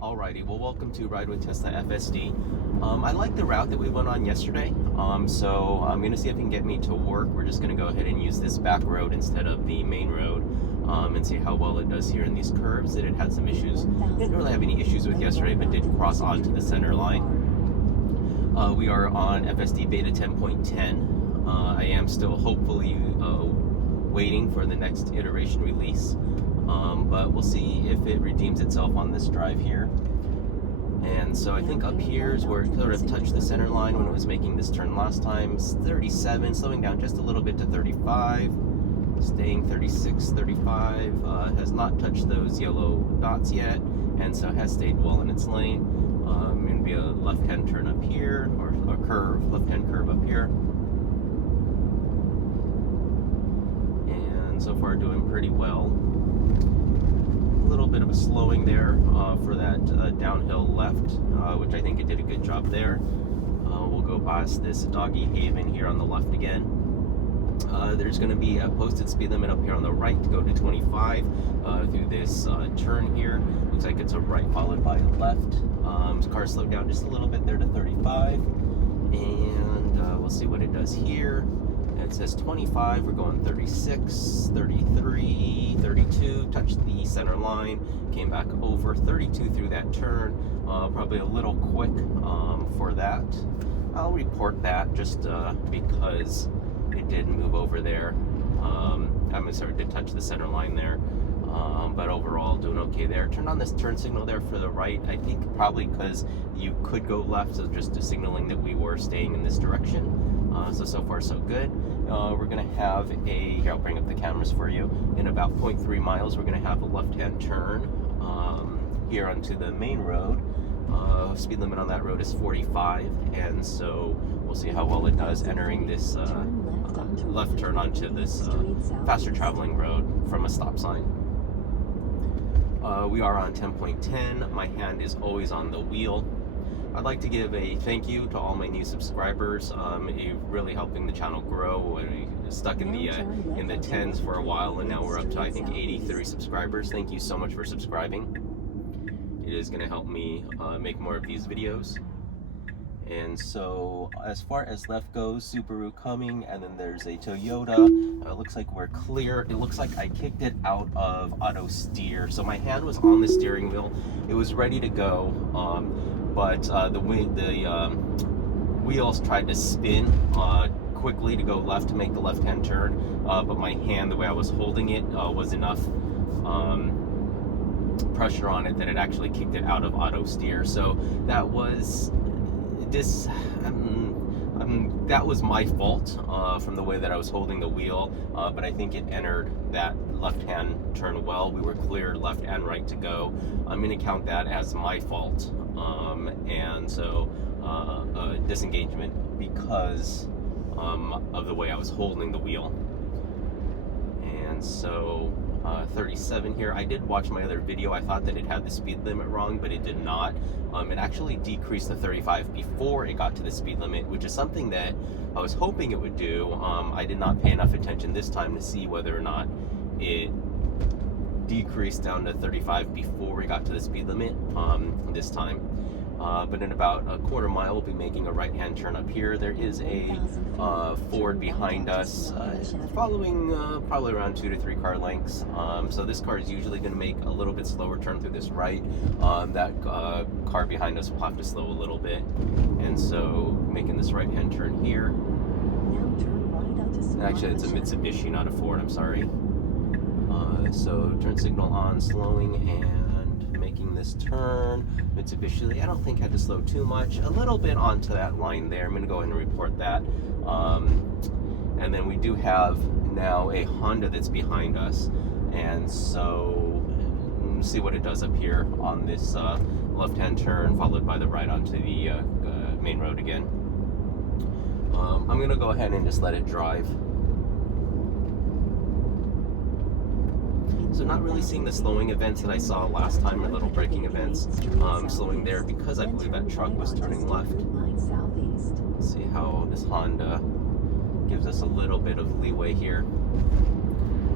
Alrighty, well, welcome to Ride with Tesla FSD. I like the route that we went on yesterday, so I'm going to see if it can get me to work. We're just going to go ahead and use this back road instead of the main road, and see how well it does here in these curves. That it had some issues. Didn't really have any issues with yesterday, but did cross onto the center line. We are on FSD beta 10.10. I am still hopefully waiting for the next iteration release. But we'll see if it redeems itself on this drive here. And so I think up here is where it sort of touched the center line when it was making this turn last time. It's 37, slowing down just a little bit to 35, staying 36, 35. Has not touched those yellow dots yet, and so has stayed well in its lane. Going to be a left-hand turn up here, or a curve, left-hand curve up here. And so far doing pretty well. A little bit of a slowing there for that downhill left, which I think it did a good job there. We'll go past this doggy haven here on the left again. There's going to be a posted speed limit up here on the right to go to 25 through this turn here. Looks like it's a right followed by a left. Car slowed down just a little bit there to 35, and we'll see what it does here. It says 25, we're going 36, 33, 32, touched the center line, came back over 32 through that turn, probably a little quick for that. I'll report that just because it did move over there. I'm sorry, did touch the center line there, but overall doing okay there. Turned on this turn signal there for the right, I think probably because you could go left, so just signaling that we were staying in this direction. So far so good. We're going to have here I'll bring up the cameras for you. In about 0.3 miles, we're going to have a left-hand turn here onto the main road. Speed limit on that road is 45, and so we'll see how well it does entering this left turn onto this faster traveling road from a stop sign. We are on 10.10. My hand is always on the wheel. I'd like to give a thank you to all my new subscribers. You're really helping the channel grow. We stuck in the tens for a while, and now we're up to I think 83 subscribers. Thank you so much for subscribing. It is going to help me make more of these videos. And so as far as left goes, Subaru coming, and then there's a Toyota. Looks like we're clear. It looks like I kicked it out of auto steer. So my hand was on the steering wheel. It was ready to go. But the wheels tried to spin quickly to go left to make the left-hand turn, but my hand, the way I was holding it, was enough pressure on it that it actually kicked it out of auto steer. So that was that was my fault from the way that I was holding the wheel, but I think it entered that left-hand turn well. We were clear left and right to go. I'm going to count that as my fault. And so disengagement because of the way I was holding the wheel. And so 37 here. I did watch my other video. I thought that it had the speed limit wrong, but it did not. It actually decreased to 35 before it got to the speed limit, which is something that I was hoping it would do. I did not pay enough attention this time to see whether or not it decreased down to 35 before we got to the speed limit this time. But in about a quarter mile, we'll be making a right-hand turn up here. There is a Ford behind us, following probably around 2 to 3 car lengths. So this car is usually going to make a little bit slower turn through this right. That car behind us will have to slow a little bit. And so making this right-hand turn here. Actually, it's a Mitsubishi, not a Ford, I'm sorry. So turn signal on, slowing, and making this turn. Mitsubishi, I don't think had to slow too much. A little bit onto that line there. I'm going to go ahead and report that. And then we do have now a Honda that's behind us. And so see what it does up here on this left-hand turn, followed by the right onto the main road again. I'm going to go ahead and just let it drive. So not really seeing the slowing events that I saw last time, or little braking events. Slowing there because I believe that truck was turning left. Let's see how this Honda gives us a little bit of leeway here.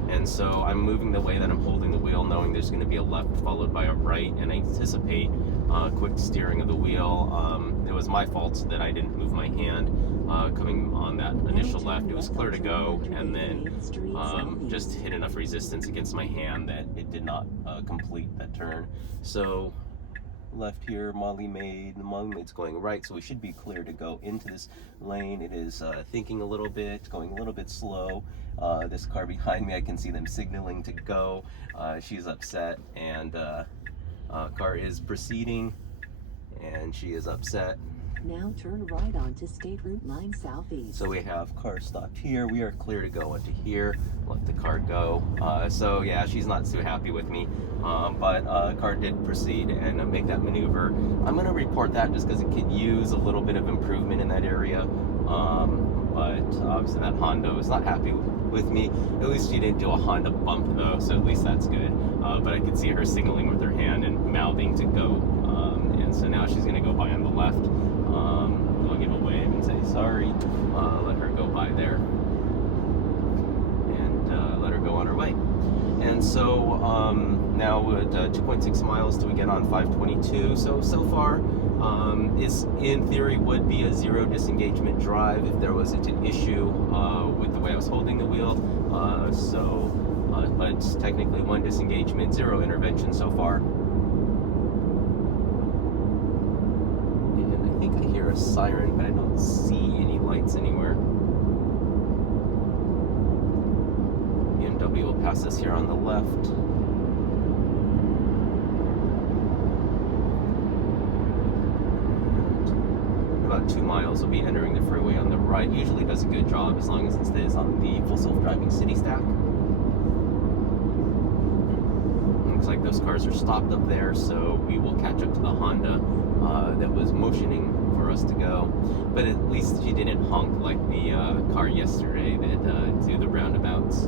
And so I'm moving the way that I'm holding the wheel, knowing there's going to be a left followed by a right, and I anticipate quick steering of the wheel. It was my fault that I didn't move my hand coming on that initial left. It was clear to go, and then just hit enough resistance against my hand that it did not complete that turn. So left here, Molly Maid, the Molly Maid's going right, so we should be clear to go into this lane. It is thinking a little bit, going a little bit slow. This car behind me, I can see them signaling to go. She's upset, and car is proceeding, and she is upset. Now turn right onto State Route 9 Southeast. So we have car stopped here. We are clear to go into here. Let the car go. So yeah, she's not too happy with me. But car did proceed and make that maneuver. I'm going to report that just because it could use a little bit of improvement in that area. But obviously that Honda is not happy with me. At least she didn't do a Honda bump though, so at least that's good. But I could see her signaling with her hand and mouthing to go. And so now she's going to go by on the left. I'll give a wave and say sorry, let her go by there, and let her go on her way. And so now at 2.6 miles till we get on 522. So far, this in theory would be a zero disengagement drive if there wasn't an issue with the way I was holding the wheel. But technically one disengagement, zero intervention so far. I think I hear a siren, but I don't see any lights anywhere. BMW will pass us here on the left. And about 2 miles, we'll be entering the freeway on the right. Usually does a good job as long as it stays on the full self-driving city stack. Looks like those cars are stopped up there, so we will catch up to the Honda that was motioning for us to go. But at least she didn't honk like the car yesterday that do the roundabouts.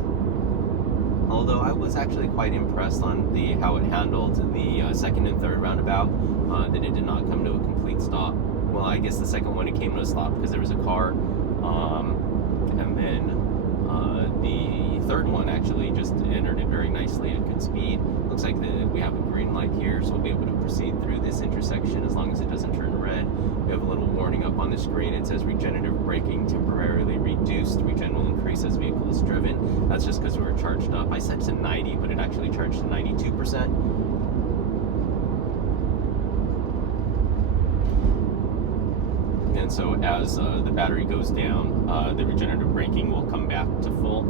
Although I was actually quite impressed on how it handled the second and third roundabout, that it did not come to a complete stop. Well, I guess the second one it came to a stop because there was a car, and then the third one actually just entered it very nicely at good speed. Looks like we have a green light here, so we'll be able to proceed through this intersection as long as it doesn't turn red. We have a little warning up on the screen. It says regenerative braking temporarily reduced. Regen will increase as vehicle is driven. That's just because we were charged up. I set to 90, but it actually charged to 92%. And so as the battery goes down, the regenerative braking will come back to full.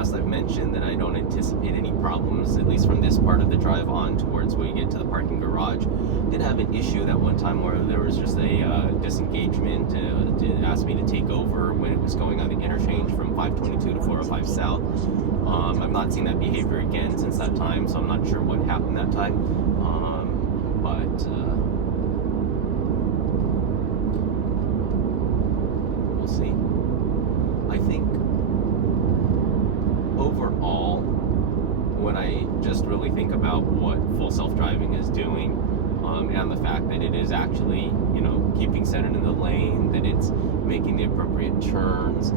I've mentioned that I don't anticipate any problems, at least from this part of the drive on towards where you get to the parking garage. Did have an issue that one time where there was just a disengagement. It asked me to take over when it was going on the interchange from 522 to 405 South. I've not seen that behavior again since that time, so I'm not sure what happened that time. But we'll see. I think overall, when I just really think about what full self-driving is doing, and the fact that it is actually, keeping centered in the lane, that it's making the appropriate turns,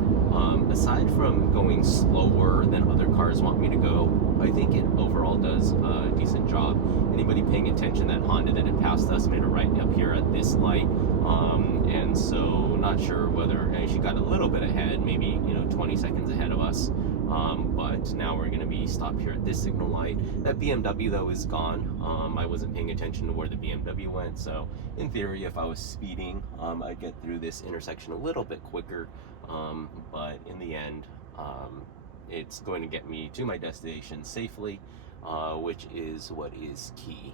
aside from going slower than other cars want me to go, I think it overall does a decent job. Anybody paying attention, that Honda that had passed us made a right up here at this light, and so not sure whether she got a little bit ahead, maybe 20 seconds ahead of us. But now we're going to be stopped here at this signal light. That BMW though is gone. I wasn't paying attention to where the BMW went, so in theory if I was speeding, I'd get through this intersection a little bit quicker, but in the end it's going to get me to my destination safely, which is what is key.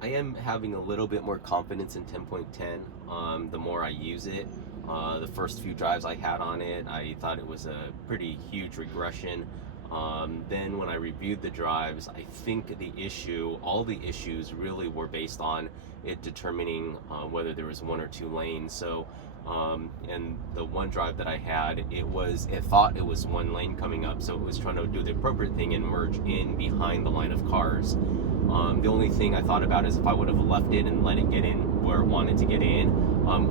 I am having a little bit more confidence in 10.10 the more I use it. The first few drives I had on it, I thought it was a pretty huge regression. Then when I reviewed the drives, I think all the issues really were based on it determining whether there was one or two lanes. So, and the one drive that I had, it thought it was one lane coming up, so it was trying to do the appropriate thing and merge in behind the line of cars. The only thing I thought about is if I would have left it and let it get in where it wanted to get in.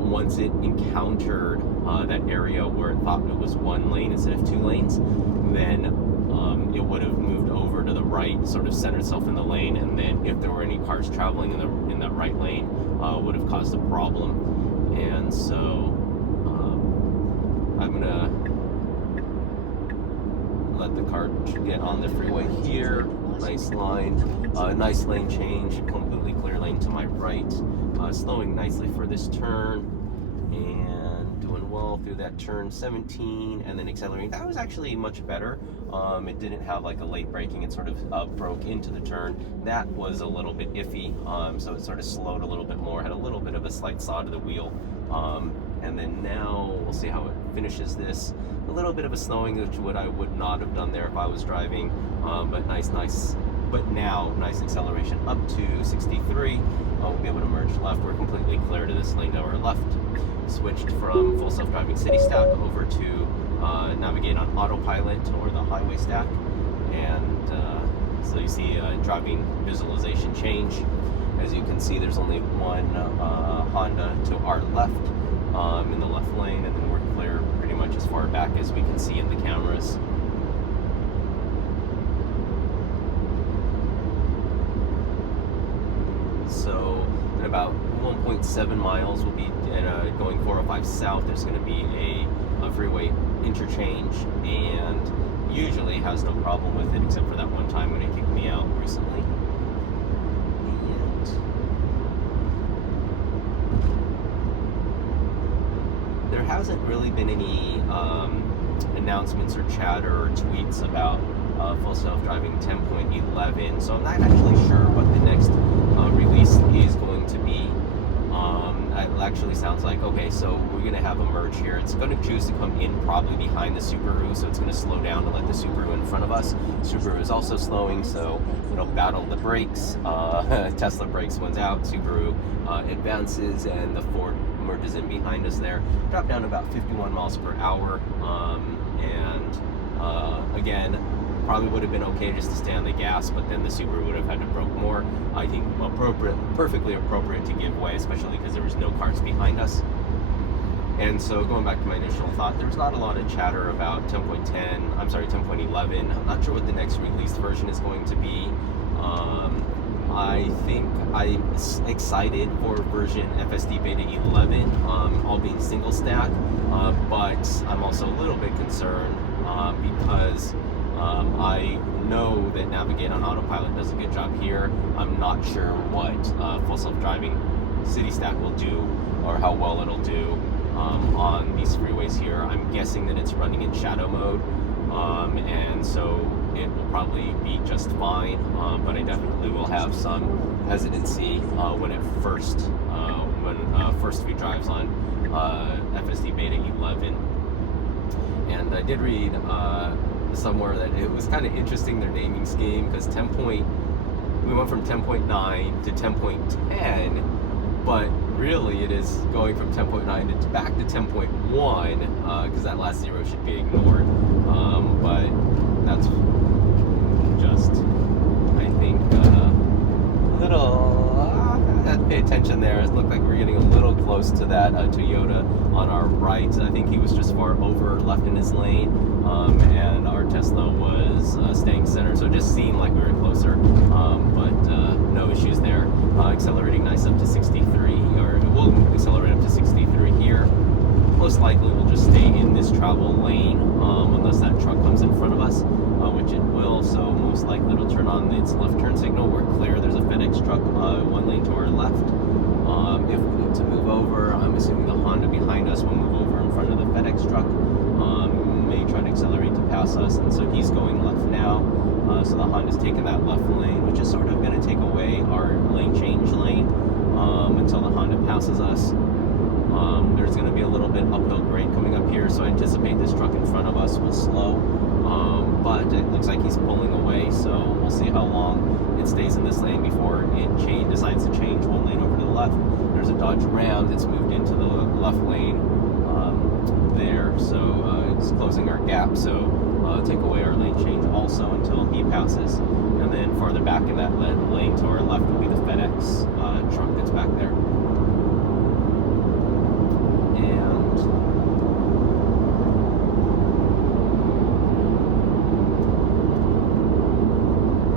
Once it encountered that area where it thought it was one lane instead of two lanes, then it would have moved over to the right, sort of centered itself in the lane, and then if there were any cars traveling in the right lane, would have caused a problem. And so I'm gonna let the car get on the freeway here. Nice line, nice lane change, completely clear lane to my right, slowing nicely for this turn, and doing well through that turn 17, and then accelerating. That was actually much better. It didn't have like a late braking, it sort of broke into the turn. That was a little bit iffy, so it sort of slowed a little bit more, had a little bit of a slight saw to the wheel. And then now we'll see how it finishes this. A little bit of a slowing, which I would not have done there if I was driving, but nice acceleration up to 63. We'll be able to merge left. We're completely clear to this lane to our left. Switched from full self-driving city stack over to navigate on autopilot or the highway stack, and so you see driving visualization change. As you can see, there's only one Honda to our left in the left lane, and then we're clear pretty much as far back as we can see in the cameras. So in about 1.7 miles, we'll be at, going 405 south. There's going to be a freeway interchange, and usually has no problem with it, except for that one time when it kicked me out recently. There hasn't really been any announcements or chatter or tweets about full self-driving 10.11, so I'm not actually sure what the next release is going to be. It actually sounds like, okay, so we're going to have a merge here. It's going to choose to come in probably behind the Subaru, so it's going to slow down to let the Subaru in front of us. Subaru is also slowing, so it'll battle the brakes. Tesla brakes one's out, Subaru advances, and the Ford merges in behind us there. Drop down to about 51 miles per hour, and again, probably would have been okay just to stay on the gas, but then the Subaru would have had to broke more. I think perfectly appropriate to give way, especially because there was no cars behind us. And so going back to my initial thought, there's not a lot of chatter about 10.11. I'm not sure what the next released version is going to be. I think I'm excited for version FSD Beta 11, all being single stack, but I'm also a little bit concerned because I know that Navigate on Autopilot does a good job here. I'm not sure what full self-driving city stack will do, or how well it'll do on these freeways here. I'm guessing that it's running in shadow mode, and so it will probably be just fine, but I definitely will have some hesitancy when first few drives on FSD Beta 11. And I did read somewhere that it was kind of interesting, their naming scheme, because we went from 10.9 to 10.10, but really it is going from 10.9 to back to 10.1, because that last zero should be ignored, but that's just, I think, a little pay attention there. It looked like we're getting a little close to that Toyota on our right. I think he was just far over left in his lane, and our Tesla was staying center, so it just seemed like we were closer, but no issues there. Accelerating nice up to 63, or we'll accelerate up to 63 here. Most likely we'll just stay in this travel lane unless that truck comes in front of us, which it will, so most likely it'll turn on its left turn signal. We're clear. There's a FedEx truck one lane to our left. If we need to move over, I'm assuming the Honda behind us will move over in front of the FedEx truck, may try to accelerate to pass us, and so he's going left now. So the Honda's taking that left lane, which is sort of going to take away our lane change lane until the Honda passes us. There's going to be a little bit uphill grade coming up here, so I anticipate this truck in front of us will slow, but it looks like he's pulling away, so we'll see how long it stays in this lane before it decides to change one lane over to the left. There's a Dodge Ram that's moved into the left lane there, so it's closing our gap, so take away our lane change also until he passes. And and then farther back in that lane to our left will be the FedEx truck that's back there. And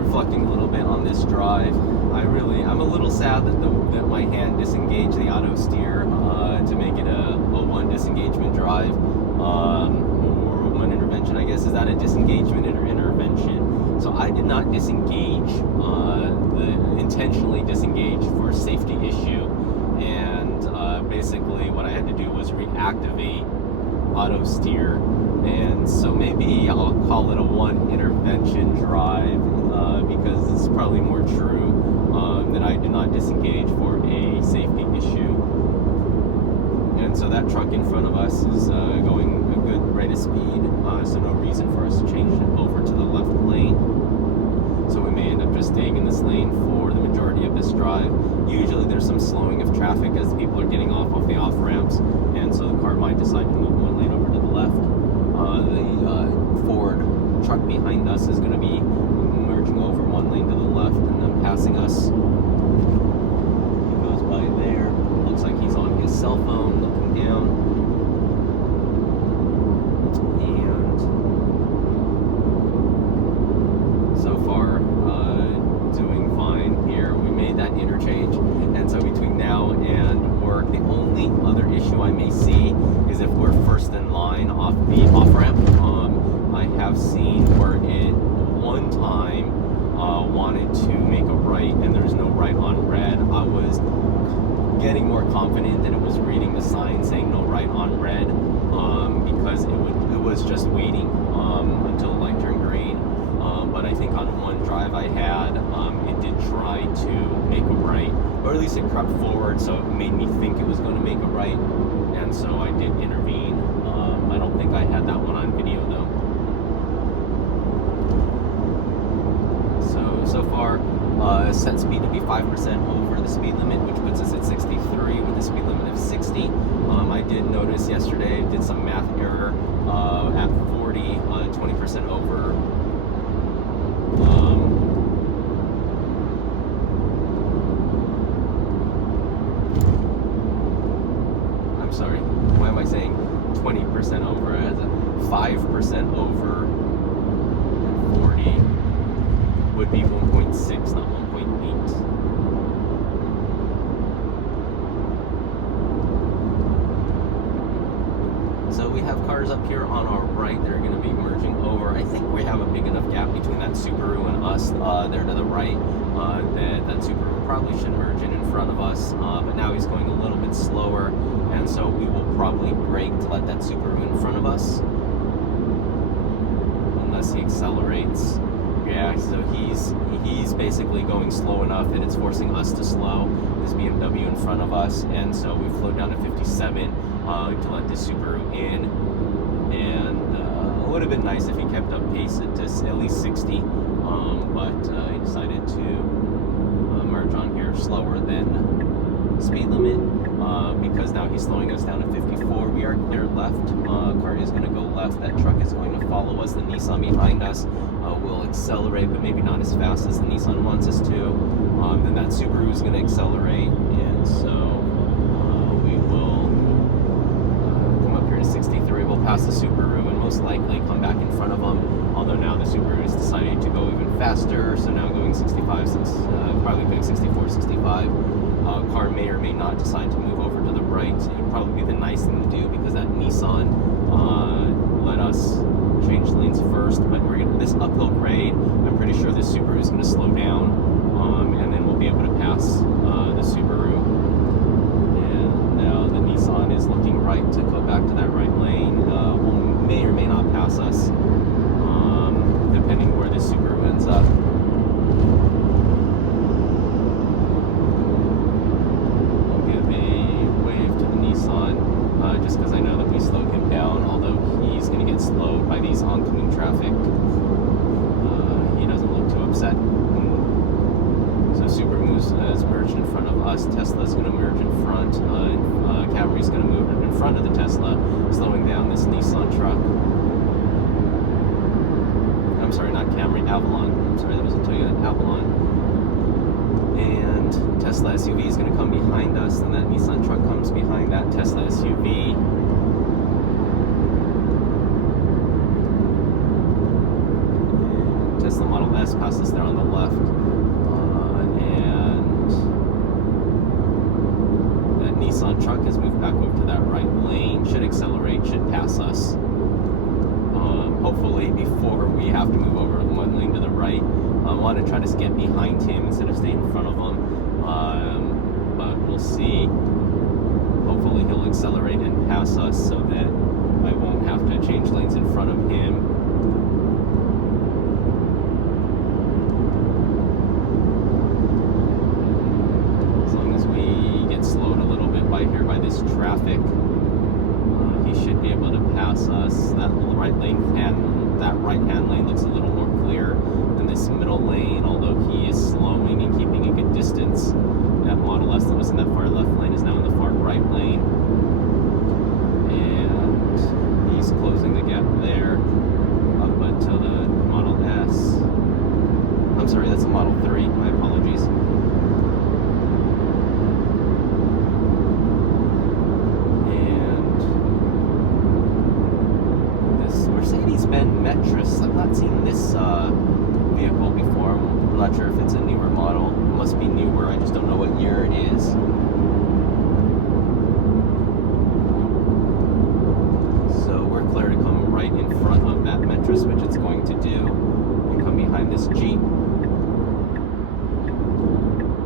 reflecting a little bit on this drive, I'm a little sad that my hand disengaged the auto steer to make it a one disengagement drive, or one intervention, I guess. Is that a disengagement or intervention? So I did not disengage, intentionally disengage for a safety issue, and basically what I had to do was reactivate auto steer, and so maybe I'll call it a one intervention drive, because it's probably more true that I did not disengage for a safety issue. And so that truck in front of us is going a good rate of speed, so no reason for us to change it over to the left lane. So we may end up just staying in this lane for the majority of this drive. Usually there's some slowing of traffic as people are getting off the off ramps, and so the car might decide to move one lane over to the left. The Ford truck behind us is going to be merging over one lane to the left and then passing us. He goes by there. Looks like he's on his cell phone looking down. And so far, doing fine here. We made that interchange, and so between now and work, the only other issue I may see is if we're first in line off the off-ramp. I have seen where it one time wanted to make a right and there's no right on red. I was getting more confident that it was reading the sign saying no right on red, because it was just waiting until the light turned green. But I think on one drive I had, it did try to make a right, or at least it crept forward, so it made me think it was going to make a right, and so I did intervene. I don't think I had that one on video though. So far, set speed to be 5% over the speed limit, which puts us at 63 with a speed limit of 60. I did notice yesterday, I did some math error at 40, 20% over. I'm sorry, why am I saying 20% over? As a 5% over 40 would be 1.6, not 1.8. So we have cars up here on our right that are going to be merging over. I think we have a big enough gap between that Subaru and us there to the right that Subaru probably should merge in front of us, but now he's going a little bit slower, and so we will probably brake to let that Subaru in front of us unless he accelerates. Yeah, so he's basically going slow enough that it's forcing us to slow, this BMW in front of us, and so we've slowed down to 57 to let this Subaru in, and it would have been nice if he kept up pace at least 60, but he decided to merge on here slower than speed limit, because now he's slowing us down to 54. We are clear left. Car is going to go left. That truck is going to follow us. The Nissan behind us will accelerate, but maybe not as fast as the Nissan wants us to. Then that Subaru is going to accelerate, and so we will come up here to 63. We'll pass the Subaru and most likely come back in front of them, although now the Subaru has decided to go even faster, so now going 65, probably going 64, 65. Car may or may not decide to move over to the right. It would probably be the nice thing to do, because that Nissan let us change lanes first, but we're gonna, this uphill grade, I'm pretty sure this Subaru is going to slow down, and then we'll be able to pass the Subaru. And now the Nissan is looking right to go back to that right lane. May or may not pass us, depending where this Subaru ends up. I'll give a wave to the Nissan, just because I know that we slowed him down, although he's going to get slowed by these oncoming traffic. He doesn't look too upset. So Subaru is merged in front of us. Tesla's going to merge in front. Camry's going to move in front of the Tesla, slowing down this Nissan truck. I'm sorry, not Camry Avalon. I'm sorry, that was a Toyota Avalon. And Tesla SUV is going to come behind us, and that Nissan truck comes behind that Tesla SUV. And Tesla Model S passes us there on the left. And that Nissan truck has moved back over to that right lane, should accelerate, should pass us. Hopefully before we have to move over one lane to the right. I want to try to get behind him instead of staying in front of him, but we'll see. Hopefully he'll accelerate and pass us so that I won't have to change lanes in front of him. As long as we get slowed a little bit by here by this traffic, he should be able to pass us. That right hand lane looks a little more clear than this middle lane, although he is slowing and keeping a good distance. That Model S that was in that far left lane is now in the far right lane, and he's closing the gap there up until the Model S. I'm sorry, that's a Model 3. My apologies. Mercedes-Benz Metris. I've not seen this vehicle before. I'm not sure if it's a newer model. It must be newer. I just don't know what year it is. So we're clear to come right in front of that Metris, which it's going to do, and come behind this Jeep.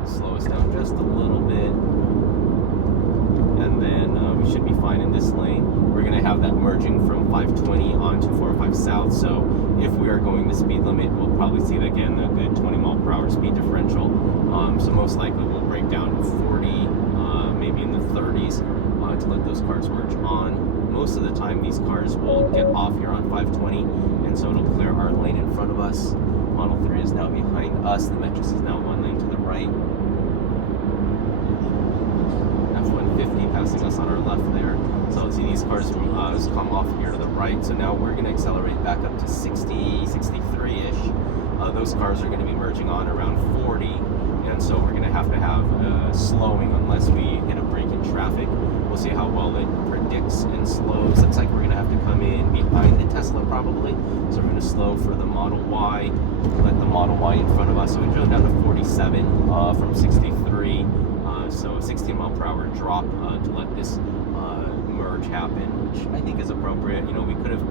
Slow us down just a little bit, and then we should be fine in this lane. We're going to have that merging from 520 onto 405 South, so if we are going the speed limit, we'll probably see again a good 20 mile per hour speed differential. So most likely we'll break down to 40, maybe in the 30s, to let those cars merge on. Most of the time these cars will get off here on 520, and so it'll clear our lane in front of us. Model 3 is now behind us. The Metris is now one lane to the right. F-150 passing us on our left there. So see these cars come off here to the right. So now we're going to accelerate back up to 60, 63-ish. Those cars are going to be merging on around 40. And so we're going to have slowing unless we hit a break in traffic. We'll see how well it predicts and slows. Looks like we're going to have to come in behind the Tesla probably. So we're going to slow for the Model Y, let the Model Y in front of us. So we drove down to 47 from 63. So a 16 mile per hour drop to let this merge happen, which I think is appropriate. You know, we could have,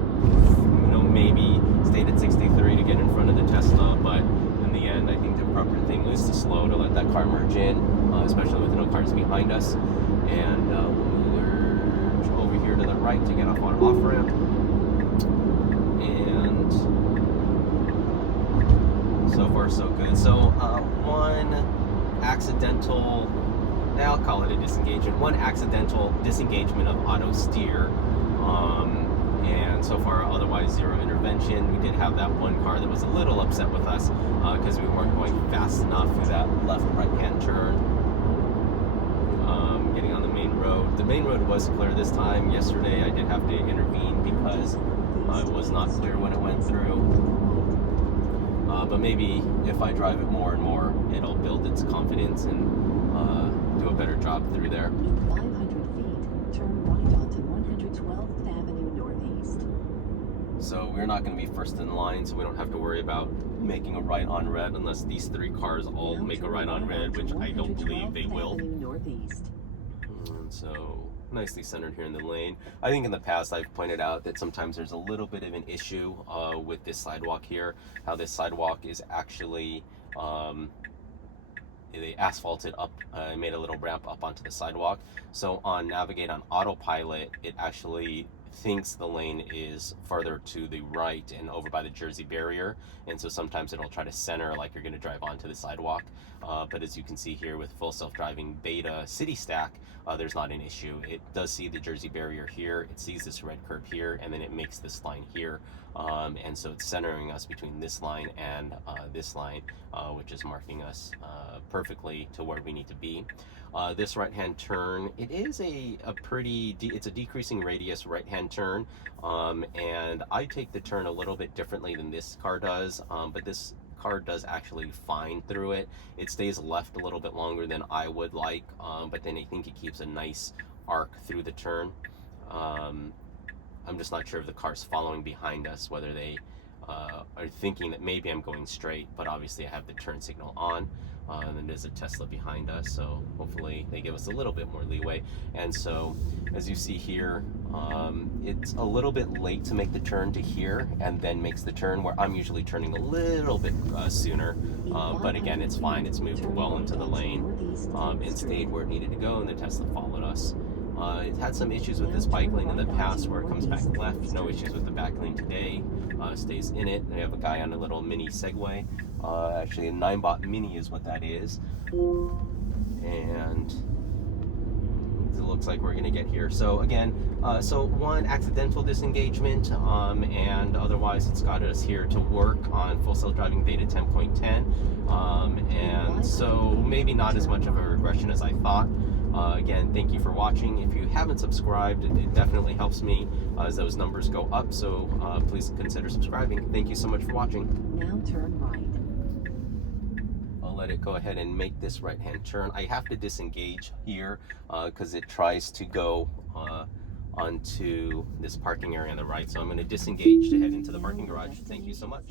maybe stayed at 63 to get in front of the Tesla, but in the end, I think the appropriate thing is to slow to let that car merge in, especially with no cars behind us. And we'll merge over here to the right to get off on off ramp. And so far, so good. So one accidental. Now I'll call it a disengagement. One accidental disengagement of auto steer, and so far otherwise zero intervention. We did have that one car that was a little upset with us because we weren't going fast enough through that left right-hand turn. Getting on the main road. The main road was clear this time. Yesterday I did have to intervene because it was not clear when it went through. But maybe if I drive it more and more, it'll build its confidence and do a better job through there. In 500 feet, turn right onto 112th Avenue Northeast. So we're not going to be first in line, so we don't have to worry about making a right on red unless these three cars all make a right on red, which I don't believe they will. And so nicely centered here in the lane. I think in the past I've pointed out that sometimes there's a little bit of an issue with this sidewalk here, how this sidewalk is actually they asphalted up, made a little ramp up onto the sidewalk. So on Navigate on autopilot, it actually thinks the lane is further to the right and over by the Jersey barrier, and so sometimes it'll try to center like you're going to drive onto the sidewalk, but as you can see here with full self-driving beta city stack, there's not an issue. It does see the Jersey barrier here, it sees this red curb here, and then it makes this line here, and so it's centering us between this line and this line, which is marking us perfectly to where we need to be. This right-hand turn, it is a pretty, it's a decreasing radius right-hand turn, and I take the turn a little bit differently than this car does, but this car does actually fine through it. It stays left a little bit longer than I would like, but then I think it keeps a nice arc through the turn. I'm just not sure if the car's following behind us, whether they are thinking that maybe I'm going straight, but obviously I have the turn signal on, and then there's a Tesla behind us, so hopefully they give us a little bit more leeway. And so as you see here, it's a little bit late to make the turn to here and then makes the turn, where I'm usually turning a little bit sooner, but again, it's fine. It's moved well into the lane and stayed where it needed to go, and the Tesla followed us. It had some issues with this bike lane in the past where it comes back left. No issues with the back lane today. Stays in it. They have a guy on a little mini Segway. Actually, a 9-bot Mini is what that is. And it looks like we're going to get here. So again, so one accidental disengagement, and otherwise it's got us here to work on Full Self-Driving Beta 10.10. And so maybe not as much of a regression as I thought. Again, thank you for watching. If you haven't subscribed, it definitely helps me as those numbers go up, so please consider subscribing. Thank you so much for watching. Now turn right. I'll let it go ahead and make this right-hand turn. I have to disengage here because it tries to go onto this parking area on the right, so I'm going to disengage to head into the parking garage. Thank you so much.